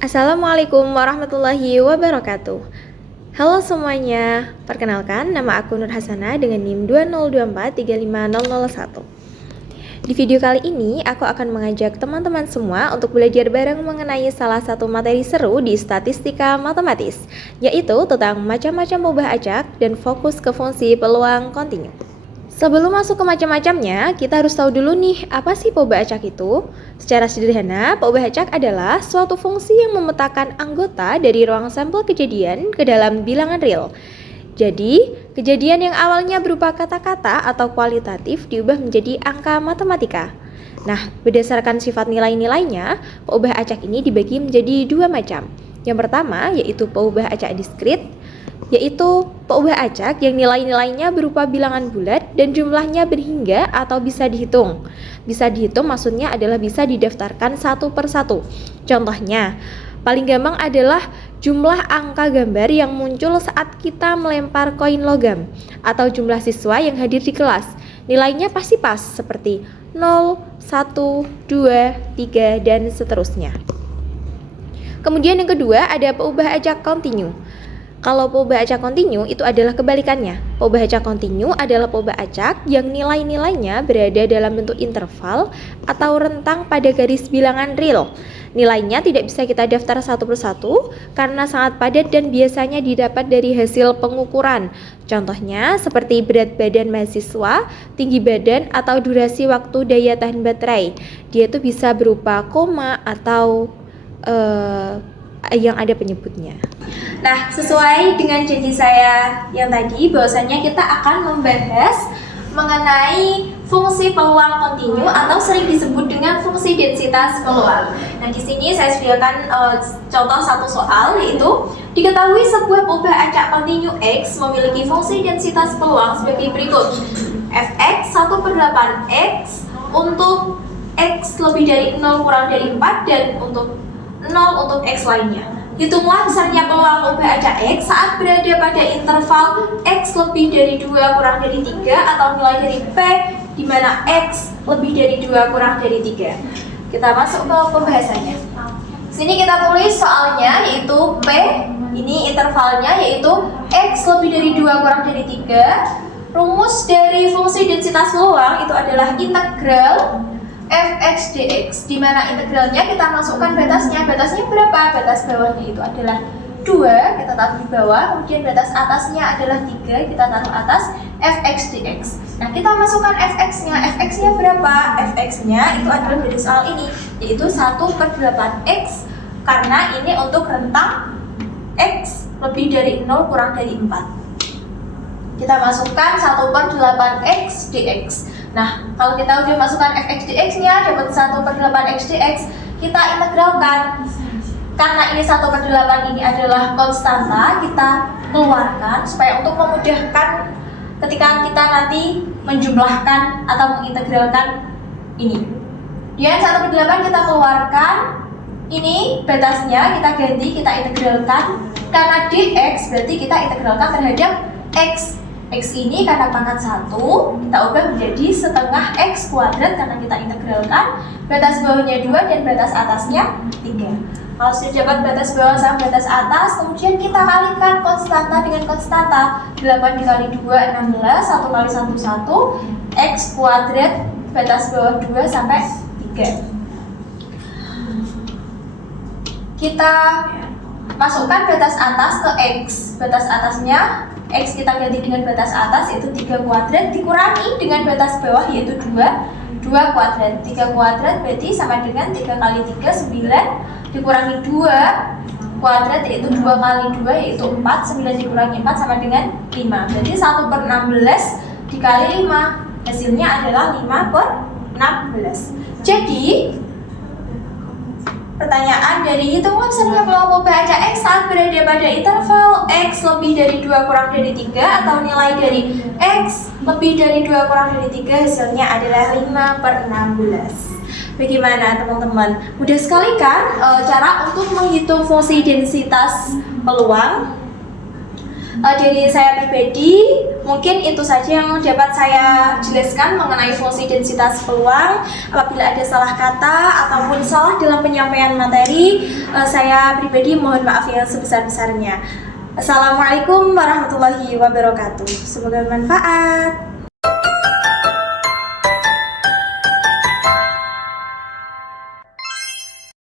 Assalamualaikum warahmatullahi wabarakatuh. Halo semuanya, perkenalkan nama aku Nur Hasanah dengan NIM 202435001. Di video kali ini, aku akan mengajak teman-teman semua untuk belajar bareng mengenai salah satu materi seru di statistika matematis, yaitu tentang macam-macam peubah acak dan fokus ke fungsi peluang kontinu. Sebelum masuk ke macam-macamnya, kita harus tahu dulu nih, apa sih peubah acak itu? Secara sederhana, peubah acak adalah suatu fungsi yang memetakan anggota dari ruang sampel kejadian ke dalam bilangan real. Jadi, kejadian yang awalnya berupa kata-kata atau kualitatif diubah menjadi angka matematika. Nah, berdasarkan sifat nilai-nilainya, peubah acak ini dibagi menjadi dua macam. Yang pertama yaitu peubah acak diskrit, yaitu peubah acak yang nilai-nilainya berupa bilangan bulat dan jumlahnya berhingga atau bisa dihitung. Bisa dihitung maksudnya adalah bisa didaftarkan satu per satu. Contohnya, paling gampang adalah jumlah angka gambar yang muncul saat kita melempar koin logam atau jumlah siswa yang hadir di kelas. Nilainya pasti pas seperti 0, 1, 2, 3, dan seterusnya. Kemudian yang kedua ada peubah acak kontinu. Kalau peubah acak kontinu itu adalah kebalikannya. Peubah acak kontinu adalah peubah acak yang nilai-nilainya berada dalam bentuk interval atau rentang pada garis bilangan real. Nilainya tidak bisa kita daftar satu persatu karena sangat padat dan biasanya didapat dari hasil pengukuran. Contohnya seperti berat badan mahasiswa, tinggi badan, atau durasi waktu daya tahan baterai. Dia itu bisa berupa koma atau yang ada penyebutnya. Nah, sesuai dengan janji saya yang tadi, bahwasanya kita akan membahas mengenai fungsi peluang kontinu atau sering disebut dengan fungsi densitas peluang. Nah, di sini saya sediakan contoh satu soal, yaitu diketahui sebuah peubah acak kontinu X memiliki fungsi densitas peluang sebagai berikut. Fx 1/8 X untuk X lebih dari 0 kurang dari 4 dan untuk 0 untuk X lainnya. Hitunglah besarnya peluang peubah acak X saat berada pada interval X lebih dari 2 kurang dari 3 atau nilai dari P di mana X lebih dari 2 kurang dari 3. Kita masuk ke pembahasannya. Sini kita tulis soalnya yaitu P, ini intervalnya yaitu X lebih dari 2 kurang dari 3. Rumus dari fungsi densitas peluang itu adalah integral Fx dx, di mana integralnya kita masukkan batasnya. Batasnya berapa? Batas bawahnya itu adalah 2, kita taruh di bawah. Kemudian batas atasnya adalah 3, kita taruh atas. Fx dx. Nah, kita masukkan fx-nya. Fx-nya berapa? Fx-nya itu adalah dari soal ini, yaitu 1/8 X, karena ini untuk rentang X lebih dari 0 kurang dari 4. Kita masukkan 1/8 X dx. Nah, kalau kita udah masukkan fx dx-nya dapat 1/8 X dx, kita integralkan. Karena ini 1/8 ini adalah konstanta, kita keluarkan supaya untuk memudahkan ketika kita nanti menjumlahkan atau mengintegralkan ini. Dia 1/8 kita keluarkan, ini batasnya kita ganti, kita integralkan. Karena dx berarti kita integralkan terhadap X. X ini karena pangkat 1, kita ubah menjadi setengah X kuadrat karena kita integralkan. Batas bawahnya 2 dan batas atasnya 3. Kalau sudah dapat batas bawah sama batas atas, kemudian kita kalikan konstanta dengan konstanta. 8 dikali 2, 16, 1 kali 1, 1, X kuadrat, batas bawah 2 sampai 3. Kita masukkan batas atas ke X. Batas atasnya X kita ganti dengan batas atas yaitu 3 kuadrat dikurangi dengan batas bawah yaitu 2 kuadrat. 3 kuadrat berarti sama dengan 3 kali 3, 9 dikurangi 2 kuadrat yaitu 2 kali 2 yaitu 4. 9 dikurangi 4 sama dengan 5. Berarti 1/16 dikali 5, hasilnya adalah 5/16. Jadi pertanyaan dari hitungan besarnya peluang peubah acak X saat berada pada interval X lebih dari 2 kurang dari 3 atau nilai dari X lebih dari 2 kurang dari 3, hasilnya adalah 5/16. Bagaimana teman-teman? Mudah sekali kan cara untuk menghitung fungsi densitas peluang? Dari saya pribadi, mungkin itu saja yang dapat saya jelaskan mengenai fungsi densitas peluang. Apabila ada salah kata ataupun salah dalam penyampaian materi, saya pribadi mohon maaf yang sebesar-besarnya. Assalamualaikum warahmatullahi wabarakatuh. Semoga bermanfaat.